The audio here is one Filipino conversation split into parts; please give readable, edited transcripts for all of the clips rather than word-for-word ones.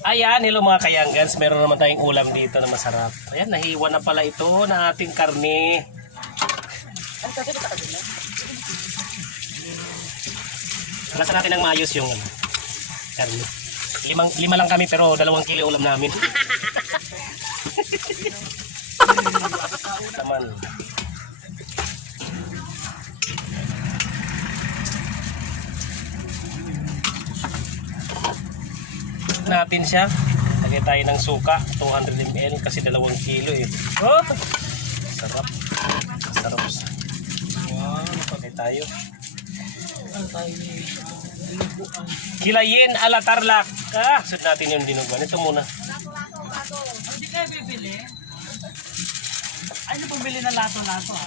Ayan, hello mga kayanggans. Meron naman tayong ulam dito na masarap. Ayan, nahiwa na pala ito ng ating karne. Lasa natin ng maayos yung karne. Lima lang kami pero 2 kilo ulam namin. Taman. Natin siya. Lagay tayo ng suka, 200 ml kasi 2 kilo eh. Oh! Sarap. Sarap. Wow, lagay tayo. Kilayin ala tarlac. Sud natin yung dinuguan. Ito muna. Hindi kayo bibili? Ay, ano bumili ng lato-lato ah?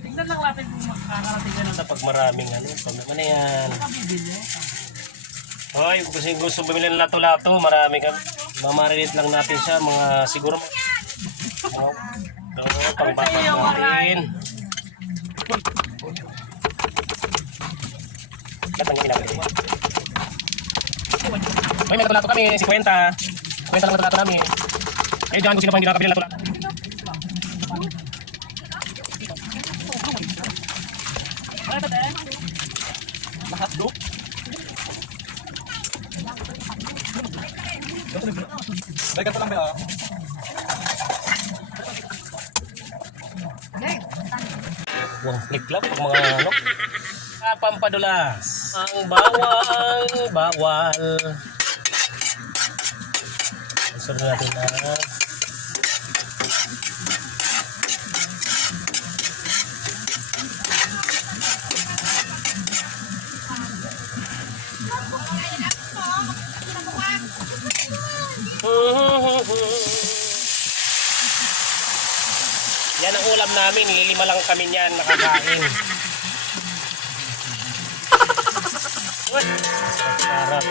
Tingnan lang natin kung makakarating ka na. Pag maraming ano, na yan. Bibili? Hoy, kung gusto bumili ng lato-lato, marami ka. Mamarinate lang natin siya, mga siguro pangbata natin. Lahat lang yung ginagawa. Hoy, may lato-lato kami, 50. 50 lang lato-lato namin. Eh, dyan kung sino pa hindi nakabili ng lato-lato. Lahat do? Balikan pa lang ba? Wang flick-flap, mga ano. Pampadulas. Ang bawal. Sunod natin na. Yan ang ulam namin, 5 lang kami niyan nakakain. Sarap.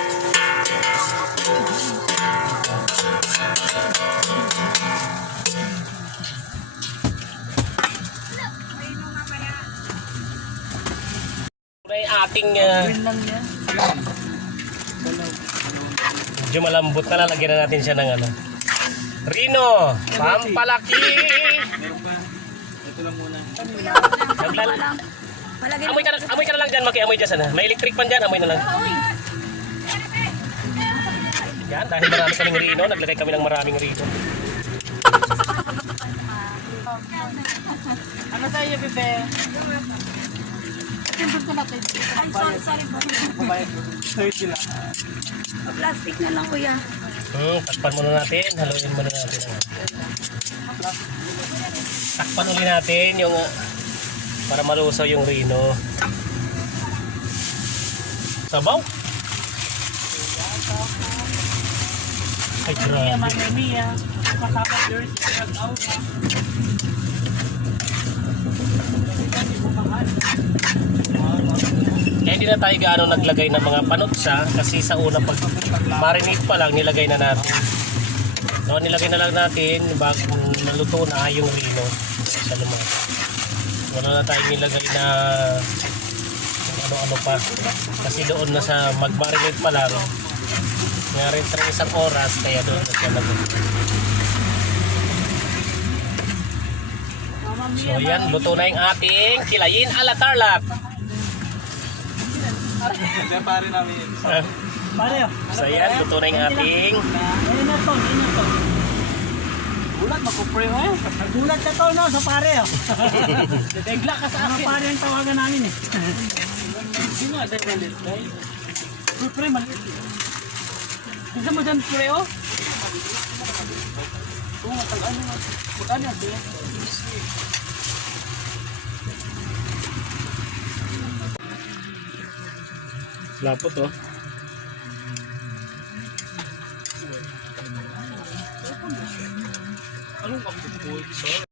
May ating medyo malambot na, lalagyan na natin siya ng ano. Rino, pampalaki. Ito lang muna. Amoy ka na lang dyan, makiamoy dyan sana. May electric pan dyan, amoy na lang. Yan, dahil marami kaming rino, naglagay kami ng maraming rino. Ano tayo, Bebe? Ay, sorry po. Babayad mo. 30 lang. Plastic na lang, kuya. Takpan muna natin, haluin muna natin. Takpan ulit natin yung para malusaw yung rino. Sabaw. Ay, grabe. Mamma mia. Masakap yours. Eh, hindi na tayo gaano naglagay ng mga panutsa kasi sa una pag marinate pa lang nilagay na natin. So nilagay na lang natin bago naluto na yung rino sa lumang. Wala na tayong nilagay na ano-ano pa kasi doon na sa mag-marinate pa lang ngayon rin isang oras kaya doon na siya naluto. So yan, luto na yung ating kilayin ala tarlac. Kaya pare namin. Pare, So yan, luto na yung ating ano na to? Gulat, magpupre mo eh. Gulat ka to, no? So pare, oh. Degla ka sa akin. Pare ang tawagan namin eh. Sino nga, dahil malit, dahil? Pre, malit. Isa mo dyan, pre, oh? Oo, matag-ano nga. Magkano yan, pre? lapot oh. Anong kapupul?